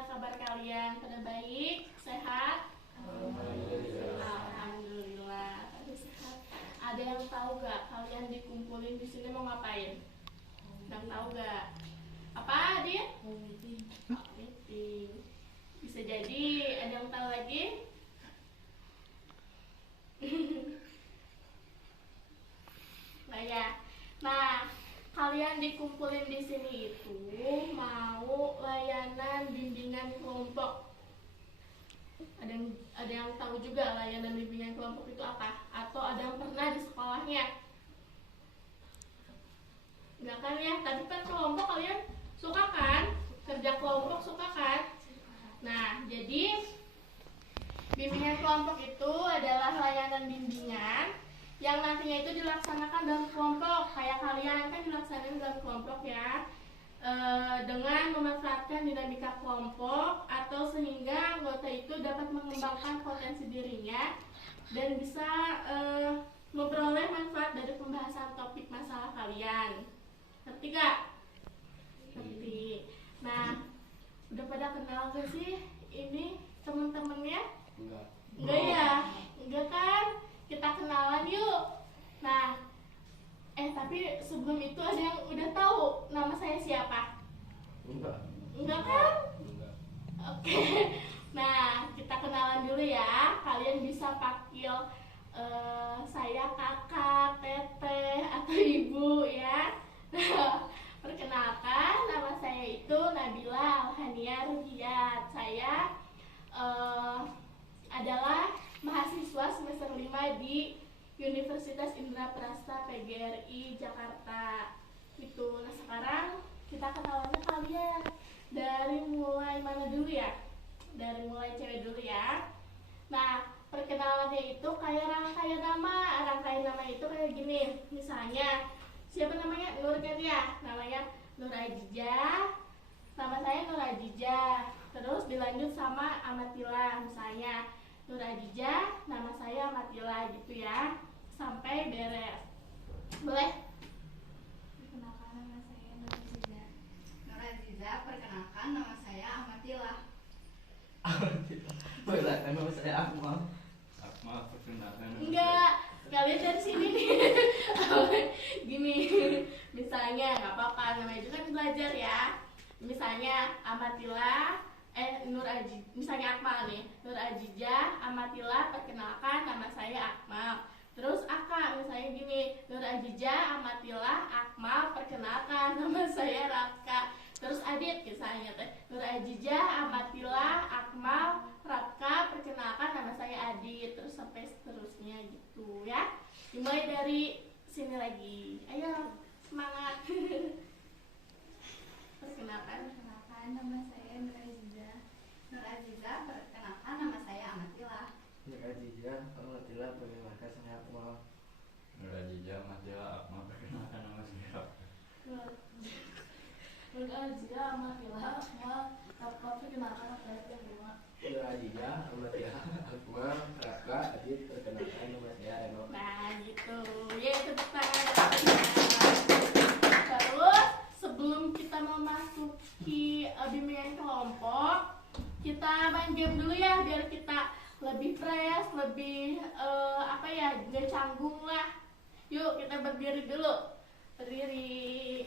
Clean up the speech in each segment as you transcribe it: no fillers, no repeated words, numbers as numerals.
Gimana kabar kalian? Pada baik? Sehat? Alhamdulillah. Pada sehat. Ada yang tahu gak kalian dikumpulin di sini mau ngapain? Yang tahu gak? Apa dia? Meeting. Bisa jadi ada yang tahu lagi? Nah ya. Nah, kalian dikumpulin di sini itu mau layanan bimbingan kelompok. Ada yang tahu juga layanan bimbingan kelompok itu apa? Atau ada yang pernah di sekolahnya? Enggak kan ya? Tapi kan kelompok kalian suka kan? Kerja kelompok suka kan? Nah, jadi bimbingan kelompok itu adalah layanan bimbingan yang nantinya itu dilaksanakan dalam kelompok. Kayak kalian kan dilaksanakan dalam kelompok ya, dengan memanfaatkan dinamika kelompok atau sehingga anggota itu dapat mengembangkan potensi dirinya dan bisa memperoleh manfaat dari pembahasan topik masalah kalian. Ngerti gak? Ngerti. Nah, udah pada kenal gak sih ini temen-temennya? Enggak ya? Enggak kan? Kita kenalan yuk. Nah, tapi sebelum itu ada yang udah tahu nama saya siapa? Enggak kan? Oke. Nah, kita kenalan dulu ya. Kalian bisa panggil saya kakak, teteh, atau ibu ya. Nah, perkenalkan, nama saya itu Nabila Alhania Ruhiyat. Saya adalah mahasiswa semester 5 di Universitas Indraprasta PGRI Jakarta. Gitu. Nah, sekarang kita kenalannya kalian. Dari mulai mana dulu ya? Dari mulai cewek dulu ya. Nah, perkenalannya itu kayak rangkaian nama. Rangkaian nama itu kayak gini. Misalnya, siapa namanya? Nur kan ya? Namanya Nur Ajijah. Nama saya Nur Ajijah. Terus dilanjut sama Amatila. Misalnya Nur Ajijah, nama saya Amatila gitu ya. Sampai beres. Boleh? Perkenalkan nama saya Nur Ajijah. Nur Ajijah, perkenalkan nama saya Amatila. Perkenalkan nama saya Akmal. Akmal, perkenalkan. Enggak, kalian dari sini nih. Gini, misalnya nggak apa-apa, namanya juga kan belajar ya. Misalnya Amatila, misalnya Akmal nih, Nur Ajijah, Amatila, perkenalkan nama saya Akmal. Terus Aka, misalnya gini, Nur Ajijah, Amatila, Akmal, perkenalkan nama saya Raka. Terus Adit, misalnya teh, Nur Ajijah, Amatila, Akmal, Raka, perkenalkan nama saya Adit. Terus sampai seterusnya gitu ya. Dimulai dari sini lagi. Ayo, semangat. Perkenalkan Nama saya Nur Ajijah. Nur Ajijah, perkenalkan nama saya Amatila. Nur Ajijah, Amatila, perkenalkan saya Akmal. Nur Ajijah, Amatila, Akmal, perkenalkan nama saya Raka. Nur Ajijah, Amatila, Akmal, Raka, perkenalkan nama saya Eno. Nur Ajijah, Amatila, Akmal, Raka, Adit, perkenalkan nama saya Eno. Nah gitu. Ya, tepuk tangan. Terus sebelum kita memasuki bimbingan kelompok, kita main game dulu ya biar kita lebih fresh, lebih nggak canggung lah. Yuk kita berdiri dulu. Berdiri.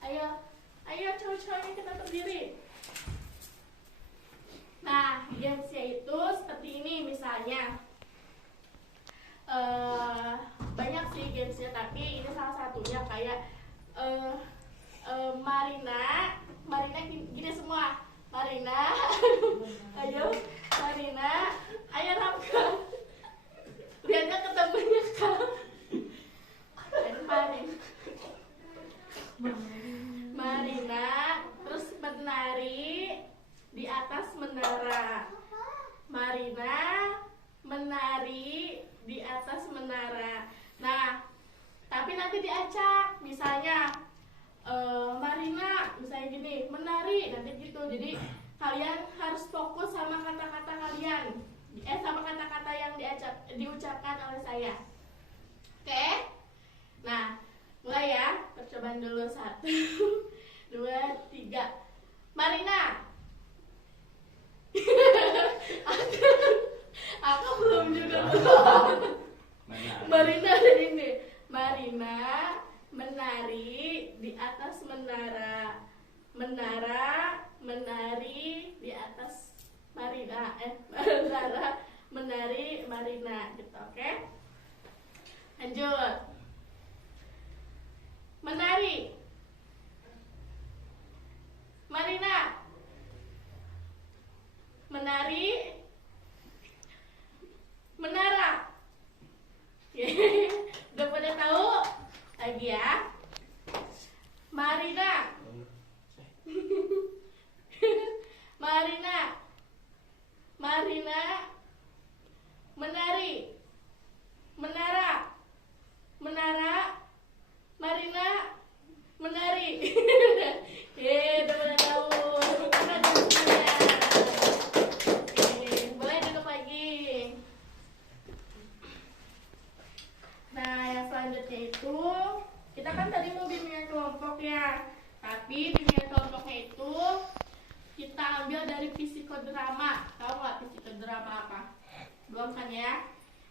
Ayo cowok-cowoknya kita berdiri. Nah, gamesnya itu seperti ini misalnya. Banyak sih gamesnya, tapi ini salah satunya kayak Marina gini semua. Marina, ayo Marina, ayo Ramka. Lihatnya ketemunya kan. Marina, terus menari di atas menara. Marina menari di atas menara. Nah, tapi nanti diacak, misalnya Marina, misalnya gini, menari, nanti gitu. Jadi kalian harus fokus sama kata-kata kalian, sama kata-kata yang diucapkan oleh saya. Oke? Nah, mulai ya. Percobaan dulu 1, 2, 3. Marina. menari Marina gitu, oke? Lanjut. Menari Marina. Menari menara. Udah pada tahu? Lagi ya. Marina. Marina. Marina. Menari. Menara. Menara. Marina. Menari. Udah pada tahu. Bukan semuanya. Boleh duduk lagi. Nah, yang selanjutnya itu kita kan tadi mau bimbingan kelompok ya. Tapi bimbingan kelompoknya itu kita ambil dari psikodrama. Tahu nggak psikodrama apa? Belum kan ya?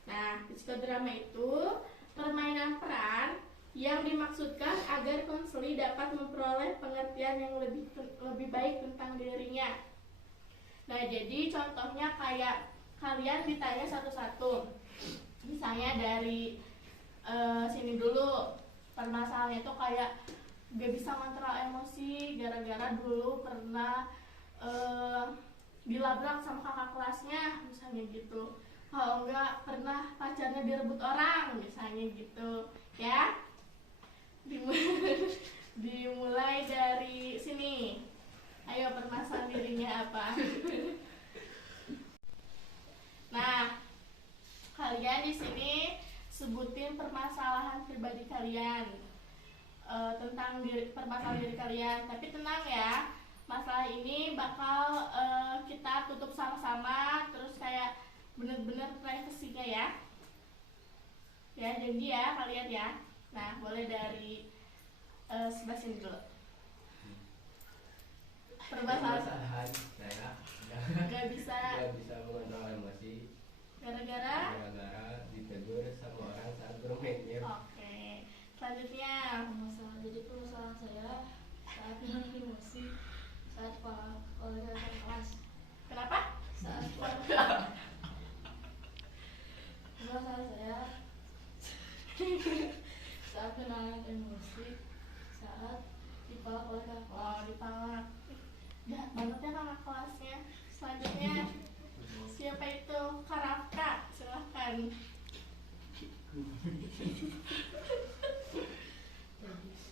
Nah, psikodrama itu permainan peran yang dimaksudkan agar konseli dapat memperoleh pengertian yang lebih baik tentang dirinya. Nah, jadi contohnya kayak kalian ditanya satu-satu. Misalnya dari sini dulu, permasalahannya itu kayak gak bisa kontrol emosi gara-gara dulu pernah dilabrak sama kakak kelasnya, misalnya gitu. Kalau enggak pernah pacarnya direbut orang, misalnya gitu ya. Dimulai dari sini. Ayo, permasalahan dirinya apa? Nah, kalian di sini sebutin permasalahan pribadi kalian, tentang permasalahan diri kalian. Tapi tenang ya, masalah ini bakal kita tutup sama-sama, terus kayak bener-bener privasinya ya. Ya, janji ya kalian ya. Nah, boleh dari sebelah sini dulu. Permasalahan saya Gak bisa nggak bisa mengontrol emosi gara-gara. gara-gara ditegur sama orang saat bermain game. Oke, selanjutnya. Permasalahan saya saat menahan emosi saat oleh kakak kelas. Kenapa? Permasalahan saya saat menahan emosi saat dipalak oleh kakak kelas. Oh, dipalak. Jahat banget ya kakak kelasnya. Selanjutnya siapa itu? Karafka, silahkan.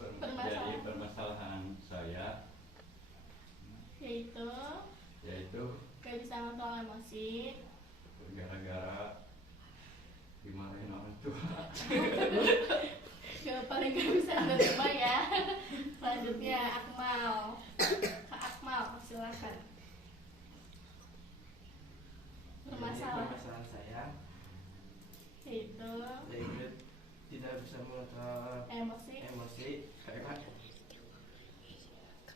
Jadi permasalahan saya Yaitu gak bisa ngontrol emosi gara-gara dimarahin orang tua. yang paling gak bisa menerima ya. Selanjutnya Akmal. Kak Akmal, silakan. Permasalahan saya Yaitu tidak bisa mengontrol emosi karena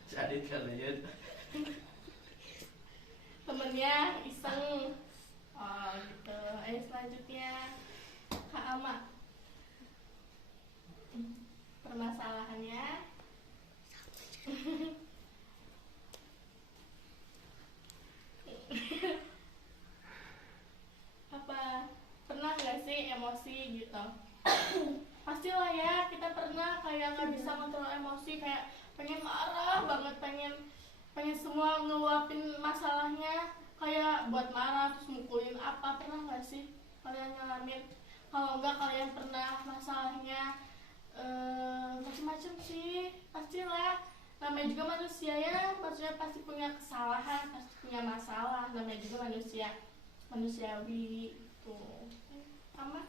jadi kalian temennya iseng. Oh gitu. Selanjutnya Kak Ama. Permasalahannya apa? Pernah gak sih emosi gitu? Pastilah ya, kita pernah kayak gak bisa kontrol emosi, kayak pengen marah banget, pengen semua ngeluapin masalahnya, kayak buat marah terus mukulin apa. Pernah gak sih kalian ngalamin? Kalau enggak, kalian pernah masalahnya macam-macam sih, pastilah. Namanya juga manusia ya, maksudnya pasti punya kesalahan, pasti punya masalah. Namanya juga manusiawi tuh. Sama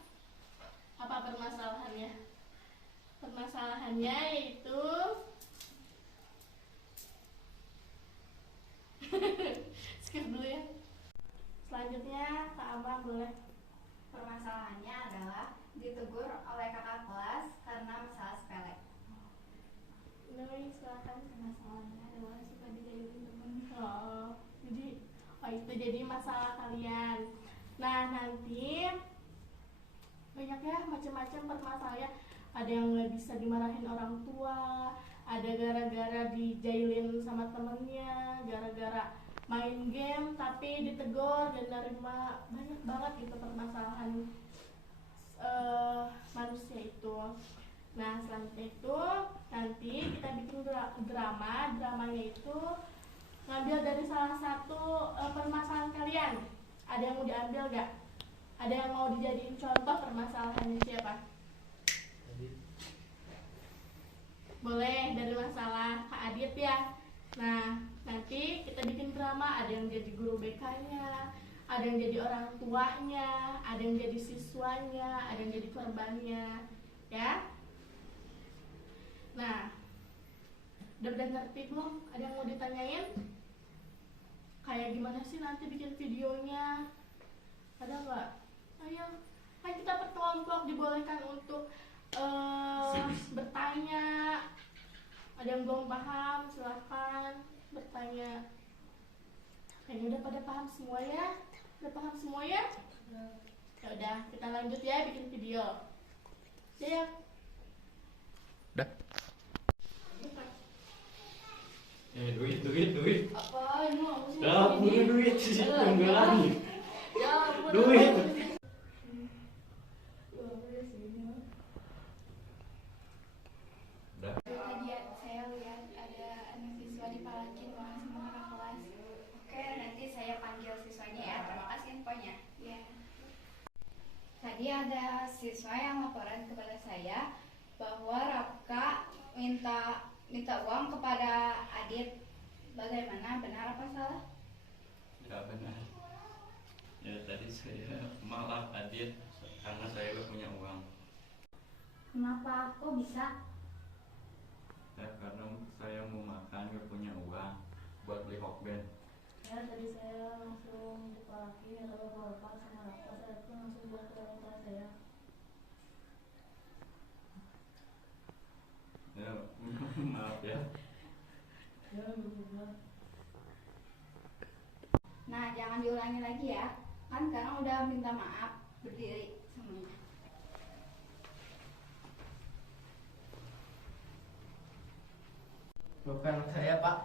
apa permasalahannya? Permasalahannya yaitu skip dulu ya. Selanjutnya Kak Ama boleh. Permasalahannya adalah ditegur oleh kakak kelas karena masalah sepele. Nuri, silakan. Permasalahannya adalah suka dijahilin temen. Itu jadi masalah kalian. Nah, nanti banyak ya macam-macam permasalahan. Ada yang nggak bisa dimarahin orang tua, ada gara-gara dijailin sama temennya, gara-gara main main game tapi ditegur dan nerima banyak banget gitu permasalahan manusia itu. Nah selanjutnya itu nanti kita bikin dramanya itu ngambil dari salah satu permasalahan kalian. Ada yang mau diambil gak? Ada yang mau dijadiin contoh permasalahannya siapa? Boleh dari masalah Kak Adit ya. Nah nanti kita bikin drama, ada yang jadi guru BK-nya, ada yang jadi orang tuanya, ada yang jadi siswanya, ada yang jadi korbannya, ya. Nah, udah ngerti belum? Ada yang mau ditanyain? Kayak gimana sih nanti bikin videonya? Ada nggak? Ayo, kan kita per kelompok dibolehkan untuk bertanya. Ada yang belum paham, silakan bertanya. Kayaknya udah pada paham semua ya? Udah paham semua ya? Ya udah, kita lanjut ya bikin video. Siap. Udah. Duit. Apa ini mau sih? Dah, punya duit sih, tunggalan. Ya, Duit. Dah. Tadi saya lihat ada anak siswa dipalakin uang sama kakak kelas. Oke, nanti saya panggil siswanya ya. Terima kasih infonya. Ya. Tadi ada siswa yang laporan kepada saya bahwa Rafka minta uang kepada Adit. Bagaimana, benar apa salah? Ya benar. Ya tadi saya malah Adit karena saya gak punya uang. Kenapa? Kok bisa? Ya karena saya mau makan gak punya uang buat beli hokben. Ya tadi saya langsung dipalakin atau bapak sama Rafa, saya pun langsung buat ke orang tua saya. Ya maaf ya. Ya berubah. Nah, jangan diulangi lagi ya. Kan sekarang udah minta maaf. Berdiri semuanya. Bukan saya, Pak.